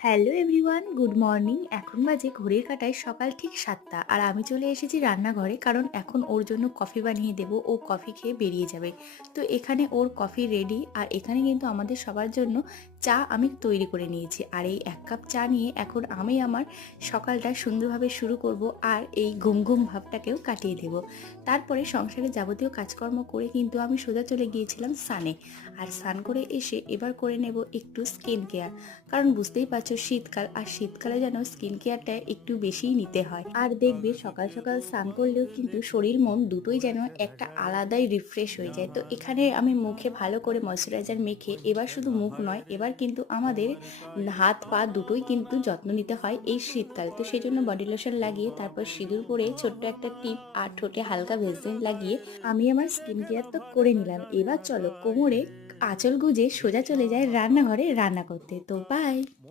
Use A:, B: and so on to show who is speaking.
A: Hello everyone, good morning. এখন বাজে ঘড়ির কাটায় সকাল ঠিক সাতটা। আর আমি চলে এসেছি রান্নাঘরে, কারণ এখন ওর জন্য কফি বানিয়ে দেব, ও কফি খেয়ে বেরিয়ে যাবে। তো এখানে ওর কফি রেডি আর এখানে কিন্তু আমাদের সবার জন্য চা আমি তৈরি করে নিয়েছি। আর এই এক কাপ চা নিয়ে এখন আমি আমার সকালটা সুন্দরভাবে শুরু করব, আর এই ঘুম ঘুম ভাবটাকেও কাটিয়ে দেব। তারপরে সংসারে যাবতীয় কাজকর্ম করে কিন্তু আমি সোজা চলে গিয়েছিলাম সানে। আর স্নান করে এসে এবার করে নেব একটু স্কিন কেয়ার। কারণ বুঝতেই পারছ শীতকাল, আর শীতকালে যেন স্কিন কেয়ারটা একটু বেশিই নিতে হয়। আর দেখবে সকাল সকাল স্নান করলেও কিন্তু শরীর, মন দুটোই যেন একটা আলাদাই রিফ্রেশ হয়ে যায়। তো এখানে আমি মুখে ভালো করে ময়শ্চারাইজার মেখে, এবার শুধু মুখ নয়, এবার কিন্তু আমাদের হাত, পা দুটোই কিন্তু যত্ন নিতে হয় এই শীতকাল। তো সেই জন্য বডি লোশন লাগিয়ে, তারপর সিঁদুর পরে ছোট্ট একটা টিপ আর ঠোঁটে হালকা ভেজলিন লাগিয়ে আমি আমার স্কিন কেয়ার তো করে নিলাম। এবার চলো কোমরে আঁচল গুজে সোজা চলে যায় রান্নাঘরে রান্না করতে। তো বাই